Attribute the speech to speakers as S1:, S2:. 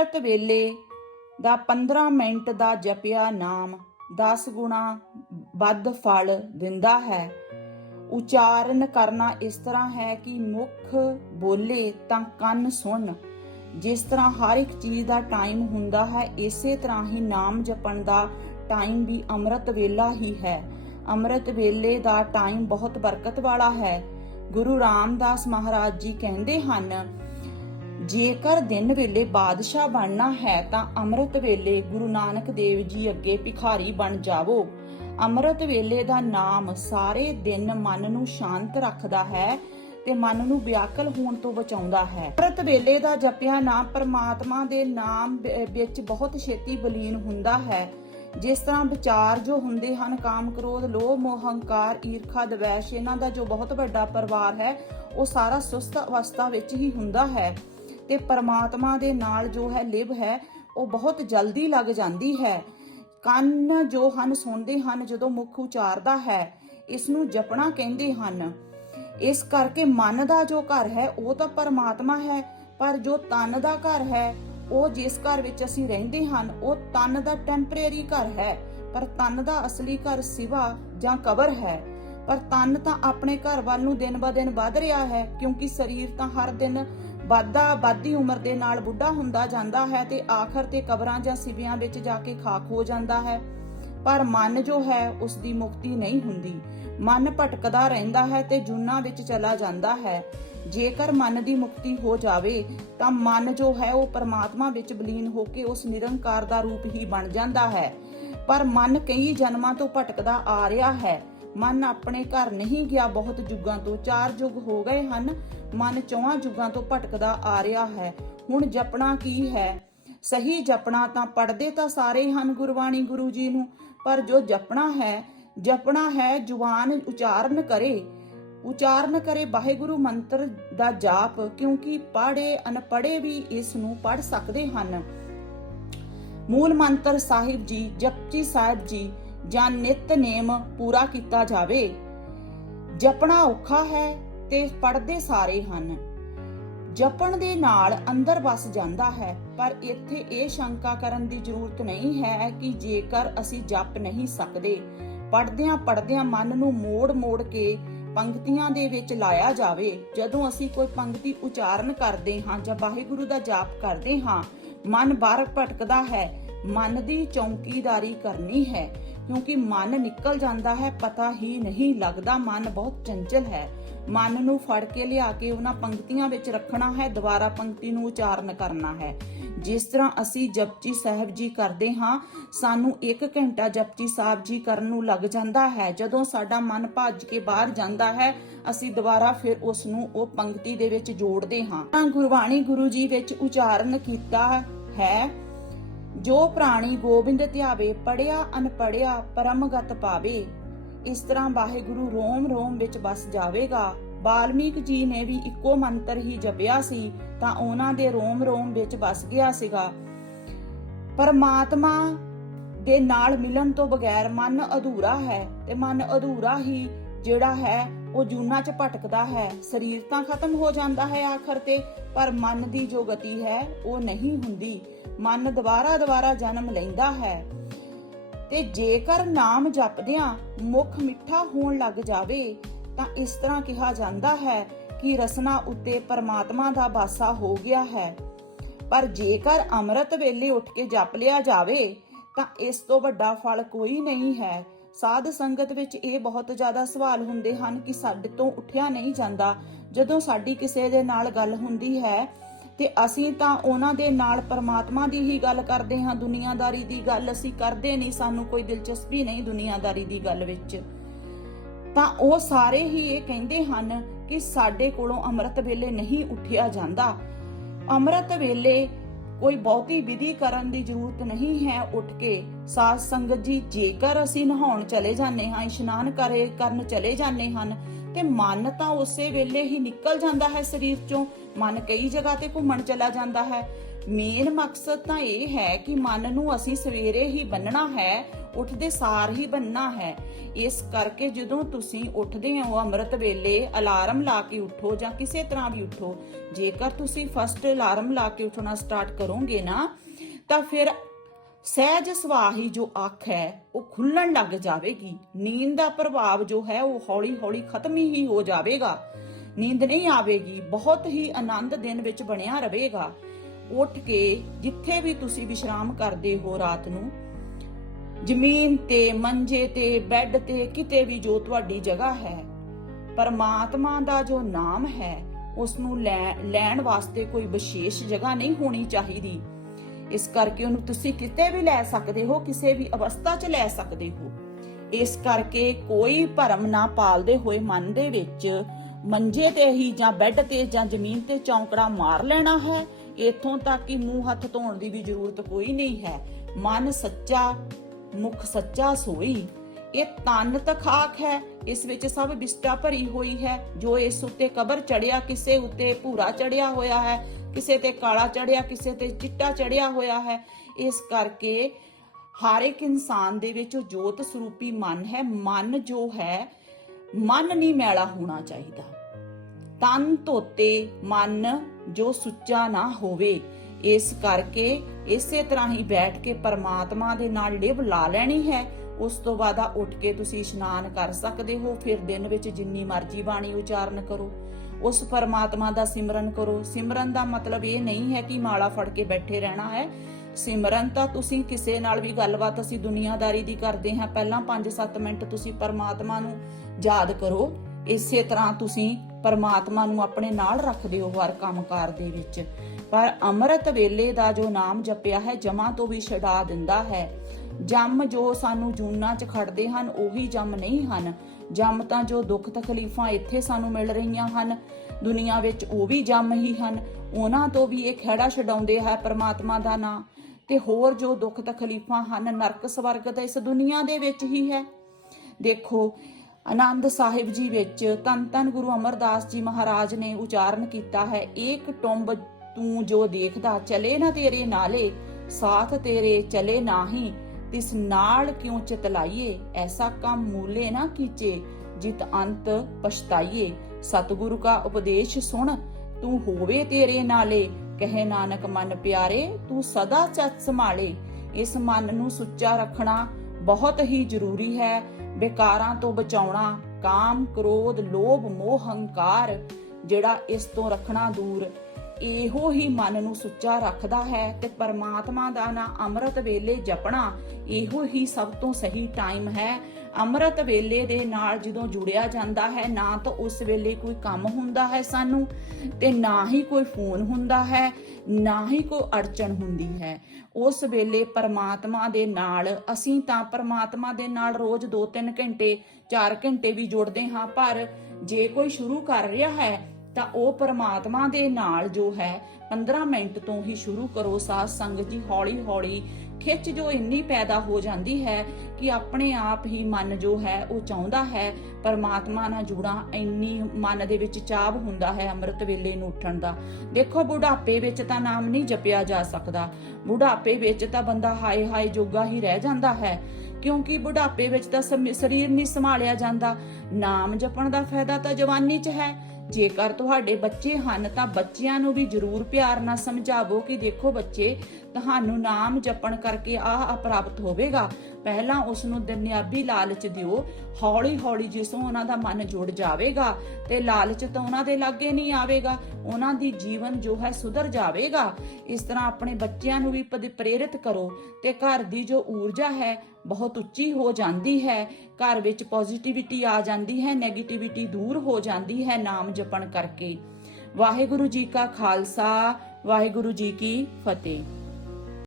S1: ਅੰਮ੍ਰਿਤ ਵੇਲੇ ਦਾ 15 ਮਿੰਟ ਦਾ ਜਪਿਆ ਨਾਮ 10 ਗੁਣਾ ਵੱਧ ਫਲ ਦਿੰਦਾ ਹੈ। ਉਚਾਰਨ ਕਰਨਾ ਇਸ ਤਰ੍ਹਾਂ ਹੈ ਕਿ ਮੁਖ ਬੋਲੇ ਤਾਂ ਕੰਨ ਸੁਣ। ਜਿਸ ਤਰ੍ਹਾਂ ਹਰ ਇੱਕ ਚੀਜ਼ ਦਾ ਟਾਈਮ ਹੁੰਦਾ ਹੈ, ਇਸੇ ਤਰ੍ਹਾਂ ਹੀ ਨਾਮ ਜਪਣ ਦਾ ਟਾਈਮ ਵੀ ਅੰਮ੍ਰਿਤ ਵੇਲਾ ਹੀ ਹੈ। ਅੰਮ੍ਰਿਤ ਵੇਲੇ ਦਾ ਟਾਈਮ ਬਹੁਤ ਬਰਕਤ ਵਾਲਾ ਹੈ। ਗੁਰੂ ਰਾਮਦਾਸ ਮਹਾਰਾਜ ਜੀ ਕਹਿੰਦੇ ਹਨ ਜੇਕਰ ਦਿਨ ਵੇਲੇ ਬਾਦਸ਼ਾਹ ਬਣਨਾ ਹੈ ਤਾਂ ਅੰਮ੍ਰਿਤ ਵੇਲੇ ਗੁਰੂ ਨਾਨਕ ਦੇਵ ਜੀ ਅੱਗੇ ਭਿਖਾਰੀ ਬਣ ਜਾਵੋ। ਅੰਮ੍ਰਿਤ ਵੇਲੇ ਦਾ ਨਾਮ ਸਾਰੇ ਦਿਨ ਮਨ ਨੂੰ ਸ਼ਾਂਤ ਰੱਖਦਾ ਹੈ ਤੇ ਮਨ ਨੂੰ ਵਿਆਕਲ ਹੋਣ ਤੋਂ ਬਚਾਉਂਦਾ ਹੈ। ਅੰਮ੍ਰਿਤ ਵੇਲੇ ਦਾ ਜਪਿਆ ਨਾਮ ਪਰਮਾਤਮਾ ਦੇ ਨਾਮ ਵਿੱਚ ਬਹੁਤ ਛੇਤੀ ਬਲੀਨ ਹੁੰਦਾ ਹੈ। ਜਿਸ ਤਰ੍ਹਾਂ ਵਿਚਾਰ ਜੋ ਹੁੰਦੇ ਹਨ, ਕਾਮ ਕ੍ਰੋਧ, ਲੋਭ, ਮੋਹ, ਹੰਕਾਰ, ਈਰਖਾ, ਦਵੈਸ਼, ਇਹਨਾਂ ਦਾ ਜੋ ਬਹੁਤ ਵੱਡਾ ਪਰਿਵਾਰ ਹੈ, ਉਹ ਸਾਰਾ ਸੁਸਤ ਅਵਸਥਾ ਵਿੱਚ ਹੀ ਹੁੰਦਾ ਹੈ। ਤੇ ਪਰਮਾਤਮਾ ਦੇ ਨਾਲ ਜੋ ਹੈ ਲਿਵ ਹੈ, ਉਹ ਬਹੁਤ ਜਲਦੀ ਲੱਗ ਜਾਂਦੀ ਹੈ। ਕੰਨ ਜੋ ਹਨ ਸੁਣਦੇ ਹਨ, ਜਦੋਂ ਮੁਖ ਉਚਾਰਦਾ ਹੈ, ਇਸ ਨੂੰ ਜਪਣਾ ਕਹਿੰਦੇ ਹਨ। ਇਸ ਕਰਕੇ ਮਨ ਦਾ ਜੋ ਘਰ ਹੈ, ਉਹ ਤਾਂ ਪਰਮਾਤਮਾ ਹੈ, ਪਰ ਜੋ ਤਨ ਦਾ ਘਰ ਹੈ, ਉਹ ਜਿਸ ਘਰ ਵਿੱਚ ਅਸੀਂ ਰਹਿੰਦੇ ਹਨ, ਉਹ ਤਨ ਦਾ ਟੈਂਪਰੇਰੀ ਘਰ ਹੈ। ਪਰ ਤਨ ਦਾ ਅਸਲੀ ਘਰ ਸਿਵਾ ਜਾਂ ਕਬਰ ਹੈ। ਪਰ ਤਨ ਤਾਂ ਆਪਣੇ ਘਰ ਵੱਲ ਨੂੰ ਦਿਨ ਬ ਦਿਨ ਵੱਧ ਰਿਹਾ ਹੈ, ਕਿਉਂਕਿ ਸਰੀਰ ਤਾਂ ਹਰ ਦਿਨ ਵਾਧਾ ਵਾਧੀ ਉਮਰ ਦੇ ਨਾਲ ਬੁੱਢਾ ਹੁੰਦਾ ਜਾਂਦਾ ਹੈ ਤੇ ਆਖਰ ਤੇ ਕਬਰਾਂ ਜਾਂ ਸਿਵਿਆਂ ਵਿੱਚ ਜਾ ਕੇ ਖਾਕ ਹੋ ਜਾਂਦਾ ਹੈ। ਪਰ ਮਨ ਜੋ ਹੈ ਉਸ ਦੀ ਮੁਕਤੀ ਨਹੀਂ ਹੁੰਦੀ। ਮਨ ਭਟਕਦਾ ਰਹਿੰਦਾ ਹੈ ਤੇ ਜੁਨਾ ਵਿੱਚ ਚਲਾ ਜਾਂਦਾ ਹੈ। ਜੇਕਰ ਮਨ ਦੀ ਮੁਕਤੀ ਹੋ ਜਾਵੇ, ਤਾਂ ਮਨ ਜੋ ਹੈ, ਉਹ ਪਰਮਾਤਮਾ ਵਿੱਚ ਬਲੀਨ ਹੋ ਕੇ ਉਸ ਨਿਰੰਕਾਰ ਦਾ ਰੂਪ ਹੀ ਬਣ ਜਾਂਦਾ ਹੈ। ਪਰ ਮਨ ਕਈ ਜਨਮਾਂ ਤੋਂ ਭਟਕਦਾ ਆ ਰਿਹਾ ਹੈ। ਮਨ ਆਪਣੇ ਘਰ ਨਹੀਂ ਗਿਆ, ਬਹੁਤ ਯੁੱਗਾਂ ਤੋਂ ਚਾਰ ਯੁੱਗ ਹੋ ਗਏ ਹਨ। ਮਨ ਚੌਹਾਂ ਯੁੱਗਾਂ ਤੋਂ ਭਟਕਦਾ ਆ ਰਿਹਾ ਹੈ। ਹੁਣ ਜਪਣਾ ਕੀ ਹੈ? ਸਹੀ ਜਪਣਾ ਤਾਂ ਪੜਦੇ ਤਾਂ ਸਾਰੇ ਹਨ ਗੁਰਬਾਣੀ ਗੁਰੂ ਜੀ ਨੂੰ, ਪਰ ਜੋ ਜਪਣਾ ਹੈ ਜਪਣਾ ਹੈ ਜ਼ੁਬਾਨ ਉਚਾਰਨ ਕਰੇ। ਉਚਾਰਨ ਕਰੇ ਵਾਹਿਗੁਰੂ ਮੰਤਰ ਦਾ ਜਾਪ, ਕਿਉਂਕਿ ਪੜ੍ਹੇ ਅਨਪੜ੍ਹੇ ਵੀ ਇਸ ਨੂੰ ਪੜ ਸਕਦੇ ਹਨ। ਮੂਲ ਮੰਤਰ ਸਾਹਿਬ ਜੀ, ਜਪਜੀ ਸਾਹਿਬ ਜੀ, ਜਾਂ ਨਿਤਨੇਮ ਪੂਰਾ ਕੀਤਾ ਜਾਵੇ। ਜਪਣਾ ਔਖਾ ਹੈ ਤੇ ਪੜਦੇ ਸਾਰੇ ਹਨ। ਜਪਣ ਦੇ ਨਾਲ ਅੰਦਰ ਵਸ ਜਾਂਦਾ ਹੈ, ਪਰ ਇੱਥੇ ਇਹ ਸ਼ੰਕਾ ਕਰਨ ਦੀ ਜ਼ਰੂਰਤ ਨਹੀਂ ਹੈ ਕਿ ਜੇਕਰ ਅਸੀਂ ਜਪ ਨਹੀਂ ਸਕਦੇ ਪੜਦਿਆਂ ਪੜਦਿਆਂ ਮਨ ਨੂੰ ਮੋੜ-ਮੋੜ ਕੇ ਪੰਕਤੀਆਂ ਦੇ ਵਿੱਚ ਲਾਇਆ ਜਾਵੇ। ਜਦੋਂ ਅਸੀਂ ਕੋਈ ਪੰਕਤੀ ਉਚਾਰਨ ਕਰਦੇ ਹਾਂ ਜਾਂ ਵਾਹਿਗੁਰੂ ਦਾ ਜਾਪ ਕਰਦੇ ਹਾਂ, ਮਨ ਬਾਹਰ ਭਟਕਦਾ ਹੈ, ਮਨ ਦੀ ਚੌਂਕੀਦਾਰੀ ਕਰਨੀ ਹੈ, ਕਿਉਂਕਿ ਮਨ ਨਿਕਲ ਜਾਂਦਾ ਹੈ, ਪਤਾ ਹੀ ਨਹੀਂ ਲੱਗਦਾ ਮਨ ਬਹੁਤ ਚੰਚਲ ਹੈ। ਮਨ ਨੂੰ ਫੜ ਕੇ ਲਿਆ ਕੇ ਉਹਨਾਂ ਪੰਕਤੀਆਂ ਵਿੱਚ ਰੱਖਣਾ ਹੈ, ਦੁਬਾਰਾ ਪੰਕਤੀ ਨੂੰ ਉਚਾਰਨ ਕਰਨਾ ਹੈ। ਜਿਸ ਤਰ੍ਹਾਂ ਅਸੀਂ ਜਪਜੀ ਸਾਹਿਬ ਜੀ ਕਰਦੇ ਹਾਂ, ਸਾਨੂੰ 1 ਘੰਟਾ ਜਪਜੀ ਸਾਹਿਬ ਜੀ ਕਰਨ ਨੂੰ ਲੱਗ ਜਾਂਦਾ ਹੈ। ਜਦੋਂ ਸਾਡਾ ਮਨ ਭੱਜ ਕੇ ਬਾਹਰ ਜਾਂਦਾ ਹੈ, ਅਸੀਂ ਦੁਬਾਰਾ ਫਿਰ ਉਸ ਨੂੰ ਉਹ ਪੰਕਤੀ ਦੇ ਵਿੱਚ ਜੋੜਦੇ ਹਾਂ। ਤਾਂ ਗੁਰਬਾਣੀ ਗੁਰੂ ਜੀ ਵਿੱਚ ਉਚਾਰਨ ਕੀਤਾ ਹੈ, ਜੋ ਪ੍ਰਾਣੀ ਗੋਬਿੰਦ ਧਿਆਵੇ ਪੜਿਆ ਅਨਪੜਿਆ ਪਰਮਗਤ ਪਾਵੇ ਇਸ ਤਰ੍ਹਾਂ ਵਾਹਿਗੁਰੂ ਰੋਮ ਰੋਮ ਵਿੱਚ ਵਸ ਜਾਵੇਗਾ। ਬਾਲਮੀਕ ਜੀ ਨੇ ਵੀ ਇੱਕੋ ਮੰਤਰ ਹੀ ਜਪਿਆ ਸੀ, ਤਾਂ ਉਹਨਾਂ ਦੇ ਰੋਮ ਰੋਮ ਵਿੱਚ ਵਸ ਗਿਆ ਸੀਗਾ। ਪਰਮਾਤਮਾ ਦੇ ਨਾਲ ਮਿਲਣ ਤੋਂ ਬਗੈਰ ਮਨ ਅਧੂਰਾ ਹੈ ਤੇ ਮਨ ਅਧੂਰਾ ਹੀ ਜਿਹੜਾ ਹੈ, ਉਹ ਜੂਨਾ 'ਚ ਭਟਕਦਾ ਹੈ। ਸਰੀਰ ਤਾਂ ਖਤਮ ਹੋ ਜਾਂਦਾ ਹੈ ਆਖਰ ਤੇ, ਪਰ ਮਨ ਦੀ ਜੋ ਗਤੀ ਹੈ, ਉਹ ਨਹੀਂ ਹੁੰਦੀ। ਮਨ ਦੁਬਾਰਾ ਦੁਬਾਰਾ ਜਨਮ ਲੈਂਦਾ ਹੈ। ਤੇ ਜੇਕਰ ਨਾਮ ਜਪਦਿਆਂ ਮੁਖ ਮਿੱਠਾ ਹੋਣ ਲੱਗ ਜਾਵੇ, ਤਾਂ ਇਸ ਤਰ੍ਹਾਂ ਕਿਹਾ ਜਾਂਦਾ ਹੈ ਕਿ ਰਸਨਾ ਉੱਤੇ ਪਰਮਾਤਮਾ ਦਾ ਬਾਸਾ ਹੋ ਗਿਆ ਹੈ। ਪਰ ਜੇਕਰ ਅੰਮ੍ਰਿਤ ਵੇਲੇ ਉੱਠ ਕੇ ਜਪ ਲਿਆ ਜਾਵੇ, ਤਾਂ ਇਸ ਤੋਂ ਵੱਡਾ ਫਲ ਕੋਈ ਨਹੀਂ ਹੈ। ਸਾਧ ਸੰਗਤ ਵਿੱਚ ਇਹ ਬਹੁਤ ਜ਼ਿਆਦਾ ਸਵਾਲ ਹੁੰਦੇ ਹਨ ਕਿ ਸਾਡੇ ਤੋਂ ਉੱਠਿਆ ਨਹੀਂ ਜਾਂਦਾ। ਜਦੋਂ ਸਾਡੀ ਕਿਸੇ ਦੇ ਨਾਲ ਗੱਲ ਹੁੰਦੀ ਹੈ ਤੇ ਅਸੀਂ ਤਾਂ ਉਹਨਾਂ ਦੇ ਨਾਲ ਪਰਮਾਤਮਾ ਦੀ ਹੀ ਗੱਲ ਕਰਦੇ ਹਾਂ। ਦੁਨੀਆਦਾਰੀ ਦੀ ਗੱਲ ਅਸੀਂ ਕਰਦੇ ਨਹੀਂ। ਸਾਨੂੰ ਕੋਈ ਦਿਲਚਸਪੀ ਨਹੀਂ ਦੁਨੀਆਦਾਰੀ ਦੀ ਗੱਲ ਵਿੱਚ। ਤਾਂ ਉਹ ਸਾਰੇ ਹੀ ਇਹ ਕਹਿੰਦੇ ਹਨ ਕਿ ਸਾਡੇ ਕੋਲੋਂ ਅੰਮ੍ਰਿਤ ਵੇਲੇ ਨਹੀਂ ਉੱਠਿਆ ਜਾਂਦਾ। ਅੰਮ੍ਰਿਤ ਵੇਲੇ ਕੋਈ ਬਹੁਤੀ ਵਿਧੀ ਕਰਨ ਦੀ ਜ਼ਰੂਰਤ ਨਹੀਂ ਹੈ ਉੱਠ ਕੇ। ਸਾਧ ਸੰਗਤ ਜੀ, ਜੇਕਰ ਅਸੀਂ ਨਹਾਉਣ ਚਲੇ ਜਾਂਦੇ ਹਾਂ, ਇਸ਼ਨਾਨ ਕਰੇ ਕਰਨ ਚਲੇ ਜਾਂਦੇ ਹਨ ਤੇ ਮਨ ਤਾਂ ਉਸੇ ਵੇਲੇ ਹੀ ਨਿਕਲ ਜਾਂਦਾ ਹੈ ਸਰੀਰ ਚੋਂ। ਮਨ ਕਈ ਜਗ੍ਹਾ ਤੇ ਘੁੰਮਣ ਚਲਾ ਜਾਂਦਾ ਹੈ। ਮੇਨ ਮਕਸਦ ਤਾਂ ਇਹ ਹੈ ਕਿ ਮਨ ਨੂੰ ਅਸੀਂ ਸਵੇਰੇ ਹੀ ਬੰਨਣਾ ਹੈ, ਉੱਠਦੇ ਸਾਰ ਹੀ ਬੰਨਣਾ ਹੈ। ਇਸ ਕਰਕੇ ਜਦੋਂ ਤੁਸੀਂ ਉੱਠਦੇ ਹੋ, ਅੰਮ੍ਰਿਤ ਵੇਲੇ ਅਲਾਰਮ ਲਾ ਕੇ ਉੱਠੋ ਜਾਂ ਕਿਸੇ ਤਰ੍ਹਾਂ ਵੀ ਉੱਠੋ, ਜੇਕਰ ਤੁਸੀਂ ਫਸਟ ਅਲਾਰਮ ਲਾ ਕੇ ਉੱਠਣਾ ਸਟਾਰਟ ਕਰੋਗੇ ਨਾ, ਤਾਂ ਫਿਰ ਸਹਿਜ ਸਵਾਹੀ ਜੋ ਅੱਖ ਹੈ, ਉਹ ਖੁੱਲਣ ਲੱਗ ਜਾਵੇਗੀ। ਨੀਂਦ ਦਾ ਪ੍ਰਭਾਵ ਜੋ ਹੈ, ਉਹ ਹੌਲੀ ਹੌਲੀ ਖਤਮ ਹੀ ਹੋ ਜਾਵੇਗਾ। ਨੀਂਦ ਨਹੀਂ ਆਵੇਗੀ, ਬਹੁਤ ਹੀ ਆਨੰਦ ਦਿਨ ਵਿੱਚ ਬਣਿਆ ਰਹੇਗਾ। ਉੱਠ ਕੇ ਜਿੱਥੇ ਵੀ ਤੁਸੀਂ ਵਿਸ਼ਰਾਮ ਕਰਦੇ ਹੋ ਰਾਤ ਨੂੰ, ਜ਼ਮੀਨ ਤੇ, ਮੰਜੇ ਤੇ, ਬੈੱਡ ਤੇ, ਕਿਤੇ ਵੀ ਜੋ ਤੁਹਾਡੀ ਜਗ੍ਹਾ ਹੈ, ਪਰਮਾਤਮਾ ਦਾ ਜੋ ਨਾਮ ਹੈ ਉਸ ਨੂੰ ਲੈ- ਲੈਣ ਵਾਸਤੇ ਕੋਈ ਵਿਸ਼ੇਸ਼ ਜਗ੍ਹਾ ਨਹੀਂ ਹੋਣੀ ਚਾਹੀਦੀ। ਇਸ ਕਰਕੇ ਉਹਨੂੰ ਤੁਸੀਂ ਕਿਤੇ ਵੀ ਲੈ ਸਕਦੇ ਹੋ, ਕਿਸੇ ਵੀ ਅਵਸਥਾ 'ਚ ਲੈ ਸਕਦੇ ਹੋ। ਇਸ ਕਰਕੇ ਕੋਈ ਭਰਮ ਨਾ ਪਾਲਦੇ ਹੋਏ ਮਨ ਦੇ ਵਿੱਚ ਮੰਜੇ ਤੇ ਹੀ ਜਾਂ ਬੈੱਡ ਤੇ ਜਾਂ ਜ਼ਮੀਨ ਤੇ ਚੌਂਕੜਾ ਮਾਰ ਲੈਣਾ ਹੈ। ਇਥੋਂ ਤੱਕ ਕਿ ਮੂੰਹ ਹੱਥ ਧੋਣ ਦੀ ਵੀ ਜ਼ਰੂਰਤ ਕੋਈ ਨਹੀਂ ਹੈ। ਮਨ ਸੱਚਾ, ਮੁਖ ਸੱਚਾ ਸੋਈ। ਇਹ ਤਨ ਤਖਾਕ ਹੈ। ਇਸ ਵਿੱਚ ਸਭ ਵਿਸਟਾ ਭਰੀ ਹੋਈ ਹੈ। ਜੋ ਇਸ ਉੱਤੇ ਕਬਰ ਚੜਿਆ ਕਿਸੇ ਉੱਤੇ ਭੂਰਾ ਚੜਿਆ ਹੋਇਆ ਹੈ ਕਿਸੇ ਤੇ ਕਾਲਾ ਚੜਿਆ, ਕਿਸੇ ਤੇ ਚਿੱਟਾ ਚੜਿਆ ਹੋਇਆ ਹੈ। ਇਸ ਕਰਕੇ ਹਰ ਇੱਕ ਇਨਸਾਨ ਦੇ ਵਿੱਚ ਜੋਤ ਸਰੂਪੀ ਮਨ ਹੈ। ਮਨ ਜੋ ਹੈ, ਮਨ ਨਹੀਂ ਮੈਲਾ ਹੋਣਾ ਚਾਹੀਦਾ। ਤਨ ਧੋਤੇ ਮਨ ਜੋ ਸੁੱਚਾ ਨਾ ਹੋਵੇ। ਇਸ ਕਰਕੇ ਇਸੇ ਤਰ੍ਹਾਂ ਹੀ ਬੈਠ ਕੇ ਪਰਮਾਤਮਾ ਦੇ ਨਾਲ ਲਿਵ ਲਾ ਲੈਣੀ ਹੈ। ਉਸ ਤੋਂ ਬਾਅਦ ਆ ਉੱਠ ਕੇ ਤੁਸੀਂ ਇਸ਼ਨਾਨ ਕਰ ਸਕਦੇ ਹੋ। ਫਿਰ ਦਿਨ ਵਿੱਚ ਜਿੰਨੀ ਮਰਜ਼ੀ ਬਾਣੀ ਉਚਾਰਨ ਕਰੋ। ਉਸ ਪਰਮਾਤਮਾ ਦਾ ਸਿਮਰਨ ਕਰੋ। ਸਿਮਰਨ ਦਾ ਮਤਲਬ ਇਹ ਨਹੀਂ ਹੈ ਕਿ ਮਾਲਾ ਫੜ ਕੇ ਬੈਠੇ ਰਹਿਣਾ ਹੈ। ਸਿਮਰਨ ਤਾਂ ਤੁਸੀਂ ਕਿਸੇ ਨਾਲ ਵੀ ਗੱਲਬਾਤ ਅਸੀਂ ਦੁਨੀਆਦਾਰੀ ਦੀ ਕਰਦੇ ਹਾਂ। ਪਹਿਲਾਂ 5-7 ਮਿੰਟ ਤੁਸੀਂ ਪਰਮਾਤਮਾ ਨੂੰ ਯਾਦ ਕਰੋ। ਇਸੇ ਤਰ੍ਹਾਂ ਤੁਸੀਂ ਪਰਮਾਤਮਾ ਨੂੰ ਆਪਣੇ ਨਾਲ ਰੱਖਦੇ ਹੋ ਹਰ ਕੰਮਕਾਰ ਦੇ ਵਿੱਚ। ਪਰ ਅੰਮ੍ਰਿਤ ਵੇਲੇ ਦਾ ਜੋ ਨਾਮ ਜਪਿਆ ਹੈ, ਜਮਾਂ ਤੋਂ ਵੀ ਛਡਾ ਦਿੰਦਾ ਹੈ। ਜੰਮ ਜੋ ਸਾਨੂੰ ਜੂਨਾਂ 'ਚ ਖੜਦੇ ਹਨ, ਉਹੀ ਜੰਮ ਨਹੀਂ ਹਨ। ਜੰਮ ਤਾਂ ਜੋ ਦੁੱਖ ਤਕਲੀਫਾਂ ਇੱਥੇ ਸਾਨੂੰ ਮਿਲ ਰਹੀਆਂ ਹਨ। ਦੁਨੀਆ ਵਿੱਚ ਉਹ ਵੀ ਜੰਮ ਹੀ ਹਨ। ਉਹਨਾਂ ਤੋਂ ਵੀ ਇਹ ਖਹਿੜਾ ਛਡਾਉਂਦੇ ਹੈ ਪਰਮਾਤਮਾ ਦਾ ਨਾਮ ਤੇ ਹੋਰ ਜੋ ਦੁੱਖ ਤਕਲੀਫਾਂ ਹਨ, ਨਰਕ ਸਵਰਗ ਤਾਂ ਇਸ ਦੁਨੀਆ ਦੇ ਵਿੱਚ ਹੀ ਹੈ। ਦੇਖੋ, ਆਨੰਦ ਸਾਹਿਬ ਜੀ ਵਿੱਚ ਤਨ ਤਨ ਗੁਰੂ ਅਮਰਦਾਸ ਜੀ ਮਹਾਰਾਜ ਨੇ ਉਚਾਰਨ ਕੀਤਾ ਹੈ, ਏਕ ਟੁੰਬ ਤੂੰ ਜੋ ਦੇਖਦਾ, ਚਲੇ ਨਾ ਤੇਰੇ ਨਾਲੇ, ਸਾਥ ਤੇਰੇ ਚਲੇ ਨਾਹੀ। ਤਿਸ ਨਾਲ ਕਿਉ ਚਤਲਾਈਏ? ਐਸਾ ਕੰਮ ਮੂਲੇ ਨਾ ਕੀਚੇ, ਜਿਤ ਅੰਤ ਪਛਤਾਈਏ। ਸਤਿਗੁਰੂ ਕਾ ਉਪਦੇਸ਼ ਸੁਣ, ਤੂੰ ਹੋਵੇ ਤੇਰੇ ਨਾਲੇ। ਕਹੇ ਨਾਨਕ ਮਨ ਪਿਆਰੇ, ਤੂੰ ਸਦਾ ਚਤ ਸੰਭਾਲੇ। ਇਸ ਮਨ ਨੂੰ ਸੁੱਚਾ ਰੱਖਣਾ ਬਹੁਤ ਹੀ ਜ਼ਰੂਰੀ ਹੈ। ਬੇਕਾਰਾਂ ਤੋਂ ਬਚਾਉਣਾ, ਕਾਮ, ਕ੍ਰੋਧ, ਲੋਭ, ਮੋਹ, ਹੰਕਾਰ, ਜਿਹੜਾ ਇਸ ਤੋਂ ਰੱਖਣਾ ਦੂਰ। ਇਹੋ ਹੀ ਮਨ ਨੂੰ ਸੁੱਚਾ ਰੱਖਦਾ ਹੈ ਤੇ ਪਰਮਾਤਮਾ ਦਾ ਨਾ ਅੰਮ੍ਰਿਤ ਵੇਲੇ ਜਪਣਾ ਇਹੋ ਹੀ ਸਭ ਤੋਂ ਸਹੀ ਟਾਈਮ ਹੈ। ਅੰਮ੍ਰਿਤ ਵੇਲੇ ਦੇ ਨਾਲ ਜਦੋਂ ਜੁੜਿਆ ਜਾਂਦਾ ਹੈ, ਨਾ ਤਾਂ ਉਸ ਵੇਲੇ ਕੋਈ ਕੰਮ ਹੁੰਦਾ ਹੈ ਸਾਨੂੰ ਤੇ ਨਾ ਹੀ ਕੋਈ ਫੋਨ ਹੁੰਦਾ ਹੈ, ਨਾ ਹੀ ਕੋਈ ਅੜਚਣ ਹੁੰਦੀ ਹੈ। ਉਸ ਵੇਲੇ ਪਰਮਾਤਮਾ ਦੇ ਨਾਲ ਅਸੀਂ ਤਾਂ ਪਰਮਾਤਮਾ ਦੇ ਨਾਲ ਰੋਜ਼ 2-3 ਘੰਟੇ 4 ਘੰਟੇ ਵੀ ਜੁੜਦੇ ਹਾਂ, ਪਰ ਜੇ ਕੋਈ ਸ਼ੁਰੂ ਕਰ ਰਿਹਾ ਹੈ ਤਾਂ ਉਹ ਪਰਮਾਤਮਾ ਦੇ ਨਾਲ ਜੋ ਹੈ 15 ਮਿੰਟ ਤੋਂ ਹੀ ਸ਼ੁਰੂ ਕਰੋ ਸਾਧ ਸੰਗਤ ਜੀ, ਹੌਲੀ ਹੌਲੀ ਖਿੱਚ ਜੋ ਇੰਨੀ ਪੈਦਾ ਹੋ ਜਾਂਦੀ ਹੈ ਕਿ ਆਪਣੇ ਆਪ ਹੀ ਮਨ ਜੋ ਹੈ, ਉਹ ਚਾਹੁੰਦਾ ਹੈ, ਪਰਮਾਤਮਾ ਨਾਲ ਜੁੜਾ, ਇੰਨੀ ਮਨ ਦੇ ਵਿੱਚ ਚਾਹ ਹੁੰਦਾ ਹੈ ਅੰਮ੍ਰਿਤ ਵੇਲੇ ਨੂੰ ਉੱਠਣ ਦਾ। ਦੇਖੋ ਬੁਢਾਪੇ ਵਿੱਚ ਤਾਂ ਨਾਮ ਨਹੀਂ ਜਪਿਆ ਜਾ ਸਕਦਾ। ਬੁਢਾਪੇ ਵਿੱਚ ਤਾਂ ਬੰਦਾ ਹਾਏ ਹਾਏ ਜੋਗਾ ਹੀ ਰਹਿ ਜਾਂਦਾ ਹੈ, ਕਿਉਂਕਿ ਬੁਢਾਪੇ ਵਿੱਚ ਤਾਂ ਸਰੀਰ ਨਹੀਂ ਸੰਭਾਲਿਆ ਜਾਂਦਾ। ਨਾਮ ਜਪਣ ਦਾ ਫਾਇਦਾ ਤਾਂ ਜਵਾਨੀ 'ਚ ਹੈ ਜੇਕਰ ਤੁਹਾਡੇ ਬੱਚੇ ਹਨ ਤਾਂ ਬੱਚਿਆਂ ਨੂੰ ਵੀ ਜ਼ਰੂਰ ਪਿਆਰ ਨਾਲ ਸਮਝਾਵੋ ਕਿ ਦੇਖੋ ਬੱਚੇ, ਤੁਹਾਨੂੰ ਨਾਮ ਜਪਣ ਕਰਕੇ ਆਹ ਪ੍ਰਾਪਤ ਹੋਵੇਗਾ। ਪਹਿਲਾਂ ਉਸ ਨੂੰ ਦੁਨਿਆਵੀ ਲਾਲਚ ਦਿਓ। ਹੌਲੀ ਹੌਲੀ ਜਿਸੋਂ ਉਹਨਾਂ ਦਾ ਮਨ ਜੁੜ ਜਾਵੇਗਾ ਤੇ ਲਾਲਚ ਤਾਂ ਉਹਨਾਂ ਦੇ ਲਾਗੇ ਨਹੀਂ ਆਵੇਗਾ, ਉਹਨਾਂ ਦੀ ਜੀਵਨ ਜੋ ਹੈ ਸੁਧਰ ਜਾਵੇਗਾ। ਇਸ ਤਰ੍ਹਾਂ ਆਪਣੇ ਬੱਚਿਆਂ ਨੂੰ ਵੀ ਪ੍ਰੇਰਿਤ ਕਰੋ ਤੇ ਘਰ ਦੀ ਜੋ ਊਰਜਾ ਹੈ ਬਹੁਤ ਉੱਚੀ ਹੋ ਜਾਂਦੀ ਹੈ। ਘਰ ਵਿੱਚ ਪੋਜ਼ਿਟਿਵਿਟੀ ਆ ਜਾਂਦੀ ਹੈ 네ਗੇਟਿਵਿਟੀ ਦੂਰ ਹੋ ਜਾਂਦੀ ਹੈ ਨਾਮ ਜਪਣ ਕਰਕੇ। ਵਾਹਿਗੁਰੂ ਜੀ ਕਾ ਖਾਲਸਾ, ਵਾਹਿਗੁਰੂ ਜੀ ਕੀ ਫਤਿਹ।